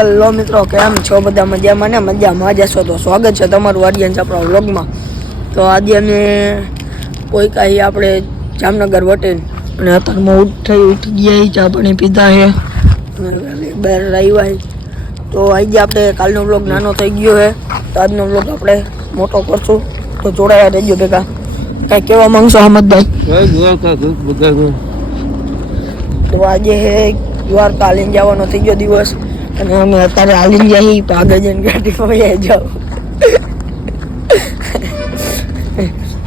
Hello મિત્રો કેમ છો? બધા મજામાં ને? મજામાં જશો તો સ્વાગત છે તમારું ઓડિયન્સ આપણા વ્લોગમાં. તો આજે અમે કોઈ કાંઈ આપણે જામનગર વટે અને અત્યારમાં ઉઠી ઉઠી ગયા ચા પાણી પીધા છે. બહાર આવ્યા તો આજે આપણે કાલનો વ્લોગ નાનો થઈ ગયો છે. તો આજનો વ્લોગ આપણે મોટો કરશું. તો જોડાયા રહેજો ભેગા. કાંઈ કહેવા માંગશો અહમદભાઈ? તો આજે દ્વારકા લઈને જવાનો થઈ ગયો દિવસ. અને અમે અત્યારે હાલી જઈએ આગળ ગાડીમાં વહી જાઓ.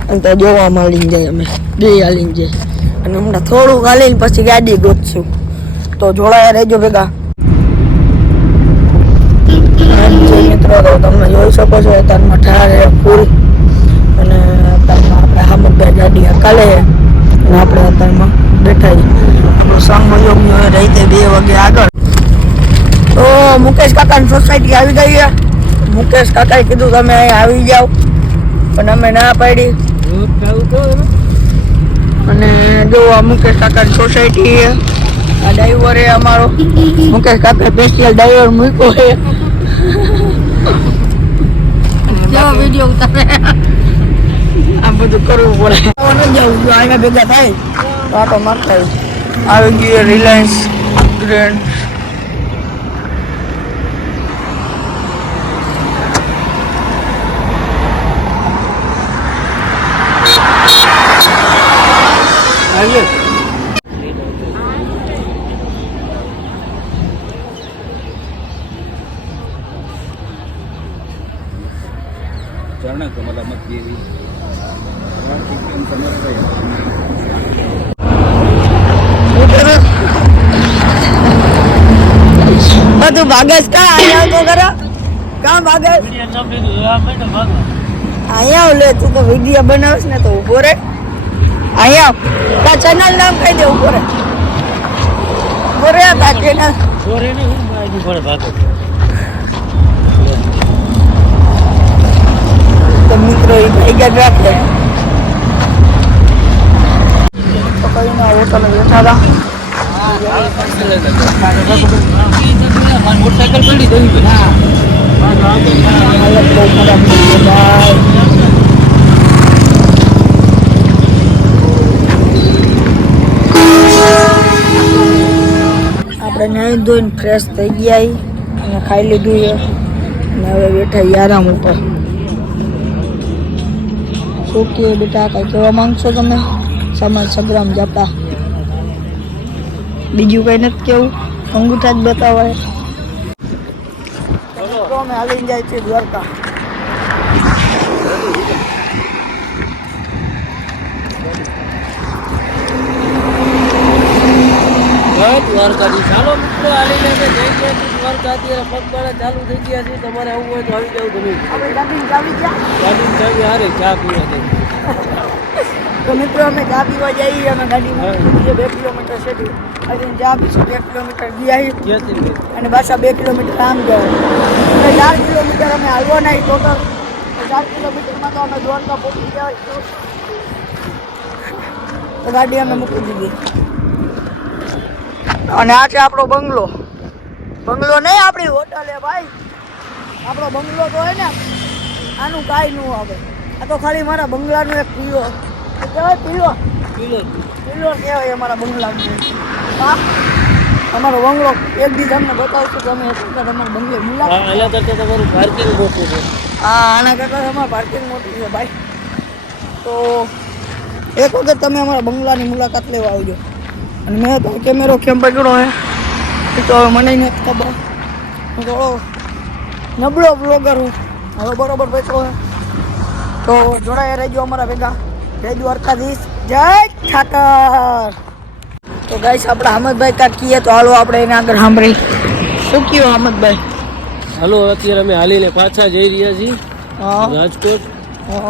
અને તો જોવા હાલીને જાય અમે બે હાલીને જાય. અને હમણાં થોડુંક હાલીને પછી ગાડી ગોતશું. તો જોડાયા રહેજો ભેગા. મિત્રો તો તમે જોઈ શકો છો, અત્યારમાં ઠાર ફૂલ અને અત્યારમાં આપણે હામદભાઈ ગાડી હકાલે અને આપણે અત્યારમાં બેઠા છીએ. આપણો સંઘ યોગ્ય રહી બે વાગે આગળ. તો મુકેશ કાકાની સોસાયટી આવી ગઈ છે. મુકેશ કાકાએ કીધું તમે અહીં આવી જાઓ. પણ અમે ના પાડી. અને જો આ મુકેશ કાકાની સોસાયટી છે આ ડ્રાઈવર એ અમારો. મુકેશ કાકા સ્પેશિયલ ડ્રાઈવર મૂક્યો છે. વીડિયો ઉતારે? આ બધું કરવું પડે. અહીંયા ભેગા થાય? તો આટો મારતા આવી. ગયું રિલાયન્સ ગ્રેન્ડ ખાઈએ. ચરણ કમલા મત દેવી ભગવાન બધું ભાગસ કા આયા તો કરો કા ભાગસ અહીંયા લે તું તો વીડિયો બનાવશ ને તો ઊભો રે અહીંયા. તા ચેનલ નામ કહી દે ઊભો રે ઊભો રે તા ચેનલ તો મિત્રો એ ભાઈ ગયા રાખે તો કઈ ના હોટલ બેઠા હતા મોટરસાયકલ પડી દઈ હાલત નાહી ધોઈને ફ્રેશ થઈ ગયા અને ખાઈ લીધું છે. અને હવે બેઠા આરામ ઉપર. શું કે બેટા કઈ કહેવા માંગશો તમે? સમાજ સંગ્રામ જતા. બીજું કઈ નથી કેવું? અંગૂઠા જ બતાવાય. અમે હાલીને જાય છે દ્વારકા. દ્વારકાજી ચાલો મિત્રો હાલી લે કે જઈ ગયા છીએ પગપાળા ચાલુ થઈ ગયા છે. તમારે આવું હોય તો આવી જાવ તમે. ગાડી ચાવી હારે ચા પીવા દે. તો મિત્રો અમે ચા પીવા જઈએ અમે ગાડી બે કિલોમીટર સુધી હજી ચા પીશું. બે કિલોમીટર ગયા? અને પાછા બે કિલોમીટર આમ ગયા. અને ચાર કિલોમીટર અમે હાલવાના ટોટલ ચાર કિલોમીટરમાં તો અમે દ્વારકા પહોંચી ગયા તો ગાડી અમે મૂકી દીધી. અને આ છે આપણો બંગલો. બંગલો નહીં આપણી હોટલ એ ભાઈ. આપણો બંગલો તો હોય ને આનું કાંઈ ન આવે. આ તો ખાલી મારા બંગલાનો એક પીલો કહેવાય? પીલો કિલો પીલો કહેવાય અમારા બંગલાનો હા. અમારો બંગલો એક દી તમને બતાવશું કે અમે એક વખત અમારા બંગલે મુલાકાત એના કરતાં તમારું પાર્કિંગ મોટું છે. હા આના કરતાં અમારું પાર્કિંગ મોટી છે ભાઈ. તો એક વખત તમે અમારા બંગલાની મુલાકાત લેવા આવજો. અને મેં તો કેમેરો કેમ પકડ્યો હે? તો હવે મને નથી ખબર. હું થોડો નબળો બ્લોગર હું. હવે બરોબર બેઠો હે. તો જોડાયા રહેજો અમારા ભેગા. રહેજો અર્કાધીશ જય ઠાકર. તો ગાઈશ આપણે હમદભાઈ કાંઈક કહીએ તો હાલો આપણે એને આગળ સાંભળી. શું કહ્યું હમદભાઈ હાલો અત્યારે અમે હાલીને પાછા જઈ રહ્યા છીએ રાજકોટ.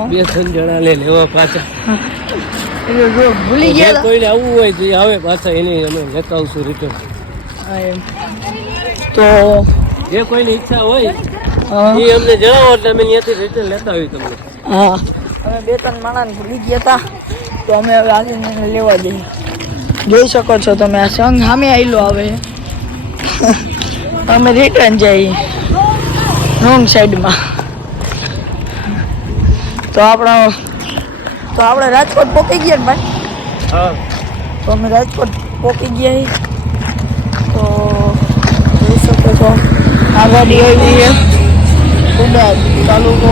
બે ત્રણ જણા લે લેવા પાછા. ભૂલી જે ગયા કોઈને આવવું હોય તો આવે પાછા એને અમે લેતા આવશું રિટર્ન તો જે કોઈની ઈચ્છા હોય એ અમને જણાવો એટલે અમે ત્યાંથી રિટર્ન લેતા આવી તમને. હા. અમે બે ત્રણ માણસ ભૂલી ગયા હતા તો અમે હવે આવીને લેવા જઈએ. જોઈ શકો છો તમે આ સંઘ સામે આવેલો આવે. અમે રિટર્ન જઈએ રોંગ સાઈડમાં તો આપણો તો આપણે રાજકોટ પહોંચી ગયા ને ભાઈ? હા. તો અમે રાજકોટ પહોંચી ગયા તો જોઈ શકો છો આ ગાડી આવી છે. ખુદાદ તાલુકો.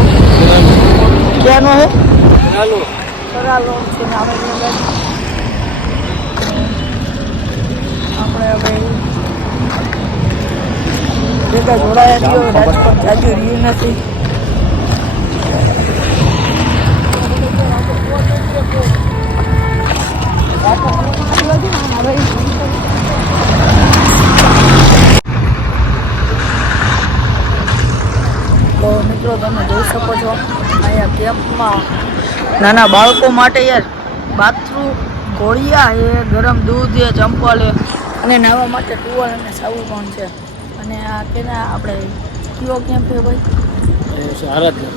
ક્યાંનો છે ચાલો કરાલો છે આપણે હવે ભેગા જોડાયા છીએ રાજકોટ જાજુ રહ્યું નથી. નાના બાળકો માટે યાર બાથરૂમ ઘોડિયા છે ગરમ દૂધ છે ચંપલ છે અને નાવા માટે ટુવાલ અને સાબુ પણ છે. અને આ કેના આપણે કયો કેમ્પ છે ભાઈ? એ આરાધના.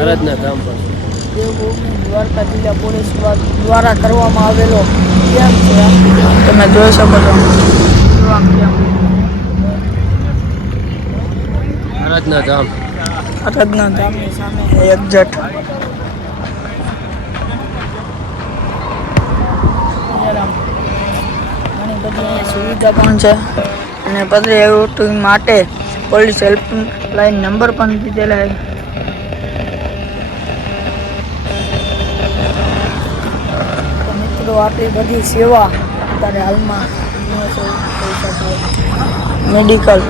આરાધના ધામ પર. દેવભૂમિ દ્વારકા જિલ્લા પોલીસ દ્વા- દ્વારા કરવામાં આવેલો કેમ્પ છે. તમે જોઈ શકો છો. આરાધના ધામ. અરદના ધામની સામે. એક્ઝેક્ટ ઘણી બધી સુવિધા પણ છે. અને એવું માટે પોલીસ હેલ્પલાઇન નંબર પણ દીધેલા છે. મિત્રો બધી સેવા અત્યારે હાલમાં મેડિકલ.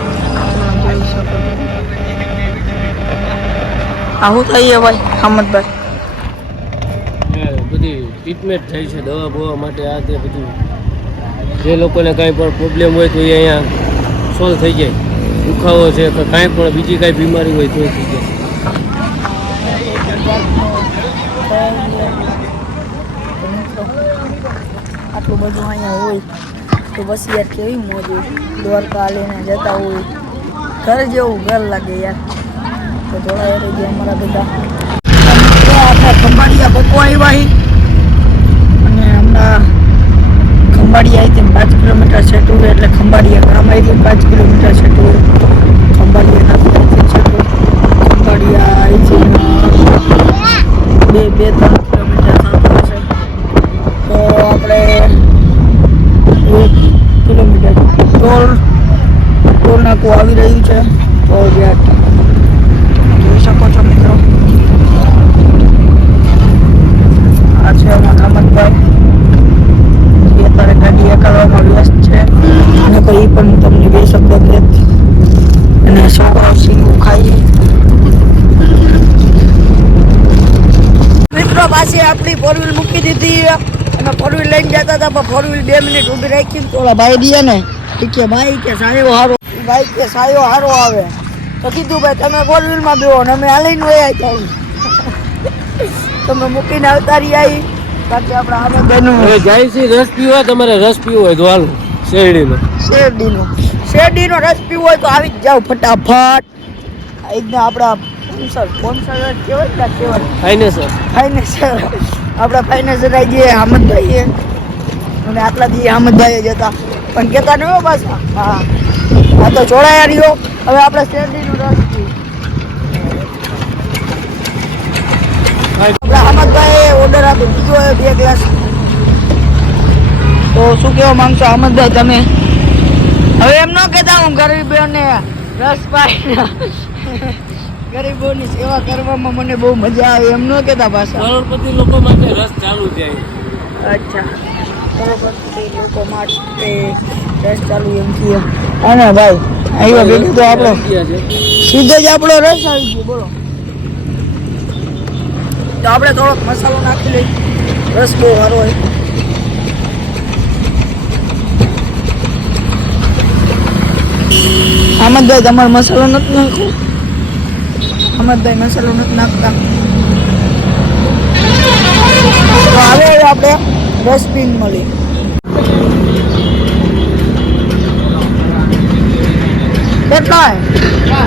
આ શું થઈએ ભાઈ હમદભાઈ એ બધી ટ્રીટમેન્ટ થઈ છે દવા બવા માટે આ તે બધું. જે લોકોને કાંઈ પણ પ્રોબ્લેમ હોય તો એ અહીંયા સોલ્વ થઈ જાય. દુખાવો છે કે કાંઈ પણ બીજી કાંઈ બીમારી હોય તો એ થઈ જાય. આટલું બધું અહીંયા હોય તો બસ યાર કેવી મોજ હોય. દ્વારકા લઈને જતા હોય. ઘર જેવું ઘર લાગે યાર. તો અમારા બધા. આપણે ખંભાળિયા બપો આવ્યા અને હમણાં ખંભાળિયા આવી પાંચ કિલોમીટર છેટું એટલે ખંભાળિયા ગામ આવી પાંચ કિલોમીટર છેટું ખંભાળિયા નાથી છેટું ખંભાળિયા બે બે, ત્રણ કિલોમીટર થતું હશે તો આપણે એક કિલોમીટર ટોલ ટોલ નાકું આવી રહ્યું છે તો ગેટ જોઈ શકો છો મિત્રો આ છે અમારા અમનભાઈ એ અત્યારે ગાડી એકાડવામાં વ્યસ્ત છે અને પછી પણ હું તમને બે શબ્દ કહેત અને છોકરાઓ સિંગું ખાઈએ મિત્રો પાસે આપણી ફોર વ્હીલ મૂકી દીધી અમે ફોર વ્હીલ લઈને જતા હતા પણ ફોર વ્હીલ બે મિનિટ ઊભી રાખી તો ઓલા ભાઈ દે ને એ કે ભાઈ કે સાયો હારો. ભાઈ કે સાયો હારો આવે. તો કીધું ભાઈ તમે ફોર વ્હીલમાં બેહો ને અમે હાલીને વયા જાવ તમે મૂકીને અવતારી આવી કારણ કે આપણા આમે બેનું હવે જાય છે રસ પીવા તમારે રસ પીવો હોય તો હાલો શેરડીનો. શેરડીનો. શેરડીનો રસ પીવો હોય તો આવી જ જાવ ફટાફટ. એકદમ આપણા સ્પોન્સર સ્પોન્સર કહેવાય ને કહેવાય ફાઇનેસર ફાઇનેન્સર આપણા ફાઇનેન્સર આવી જે હામદભાઈ અને આટલા દી હામદભાઈ જ હતા પણ કહેતા નહીં પાછા. હા. આ તો જોડાયા રહ્યો હવે આપણે શેરડીનો રસ આપણા હામદભાઈ ઓર્ડર આપી દીધો હોય બે ગ્લાસ તો શું કહેવા માંગશો? હામદભાઈ તમે? હવે એમ ન કહેતા હું ગરીબોને રસ પાઈ ગરીબોની સેવા કરવામાં મને બહુ મજા આવે એમ ન કહેતા પાછા. કરોડપતિ લોકો માટે રસ ચાલુ થાય અચ્છા. લોકો માટે રસ ચાલુ એમ છીએ અને ભાઈ આવ્યો ભેગું તો આપણો સીધો જ આપણો રસ આવી ગયો બોલો. તો આપણે થોડોક મસાલો નાખી લઈએ રસ બહુ સારો હોય. અહમદભાઈ તમારે મસાલો નથી નાખવો? અહમદભાઈ મસાલો નથી નાખતા. તો હવે આપણે ડસ્ટબિન મળી. કેટલા હે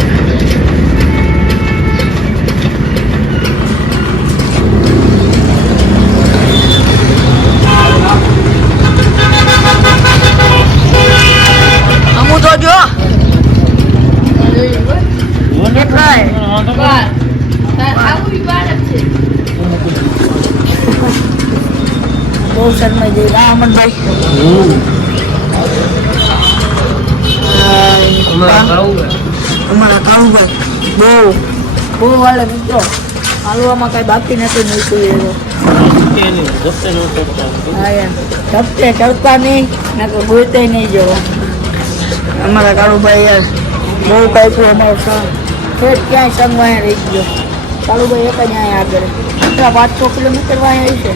અમુ તો જો બહુ શરમાઈ જઈ હા. અમનભાઈ અમારા કાળુભાઈ બહુ. બહુ વાલે મિત્રો હાલવામાં કઈ બાકી નથી મૂક્યું ધપતે ચડતા નહીં ને તો ગોતે નહીં જવો. અમારા કાળુભાઈ યાર બહુ કાપ્યું અમારો સંગ ફેર ક્યાંય સંગ વાંહે રહી ગયો. કાળુભાઈ એક જ અહીંયા આગળ. એટલા પાંચસો કિલોમીટર વાંહે છે.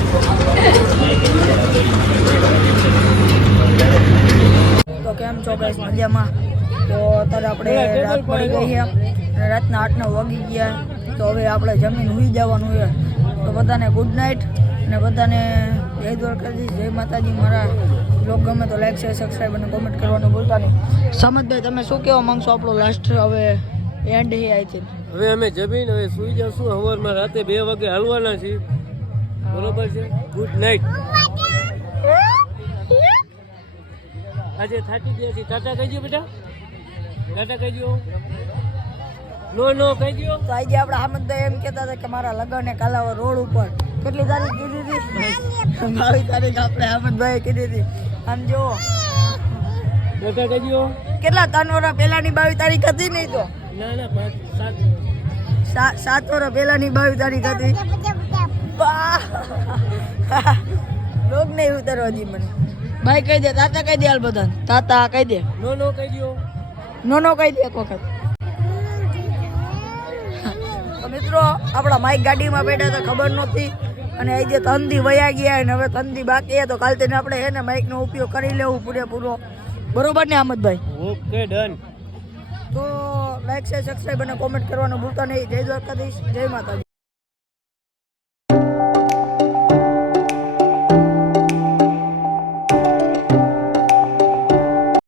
તો કેમ છો ગાઈસ મજામાં? તો અત્યારે આપણે રાત પડી ગઈ છે. રાતના આઠ નવ વાગી ગયા. તો હવે આપણે જમીન હુઈ જવાનું છે. તો બધાને ગુડ નાઇટ અને બધાને જય દ્વારકાજી જય માતાજી. મારા બ્લોગ ગમે તો લાઈક શેર સબસ્ક્રાઈબ અને કોમેન્ટ કરવાનું ભૂલતા નહીં. સમજભાઈ તમે શું કહેવા માંગશો? આપણો લાસ્ટ હવે એન્ડ હે આઈ થિંક હવે અમે જમીન હવે સુઈ જશું. સવારમાં રાતે બે વાગે હાલવાના છીએ. બરોબર છે? ગુડ નાઇટ આજે થાકી ગયા છે ટાટા કહી દો બેટા. ટાટા કહી દો નો નો કહી દો તો આજે આપણે હામદભાઈ એમ કહેતા હતા કે મારા લગન કાલાવા રોડ ઉપર. કેટલી તારીખ કીધી હતી? બાવીસ તારીખ આપણે હામદભાઈએ કીધી હતી. આમ જો ટાટા કહી દો કેટલા ત્રણ વર્ષ પહેલાની બાવીસ તારીખ હતી નહીં તો? ના ના પાંચ સાત સાત વર્ષ પહેલાની બાવીસ તારીખ હતી. લોક નહીં ઉતરવા દી મને. ભાઈ કહી દે તાતા કહી દે હાલ બધા તાતા કહી દે. નો નો કહી દો નો નો કહી દે એક વખત. મિત્રો આપણા માઇક ગાડીમાં બેઠા હતા ખબર નહોતી. અને આજે તંદી વયા ગયા અને હવે તંદી બાકી હે તો કાલથી આપણે હે ને માઇકનો ઉપયોગ કરી લેવું પૂરેપૂરો. બરોબર ને અહમદભાઈ? Okay done. તો લાઈક શેર સબસ્ક્રાઈબ અને કોમેન્ટ કરવાનું ભૂલતા નહીં. જય દ્વારકાધીશ જય માતાજી.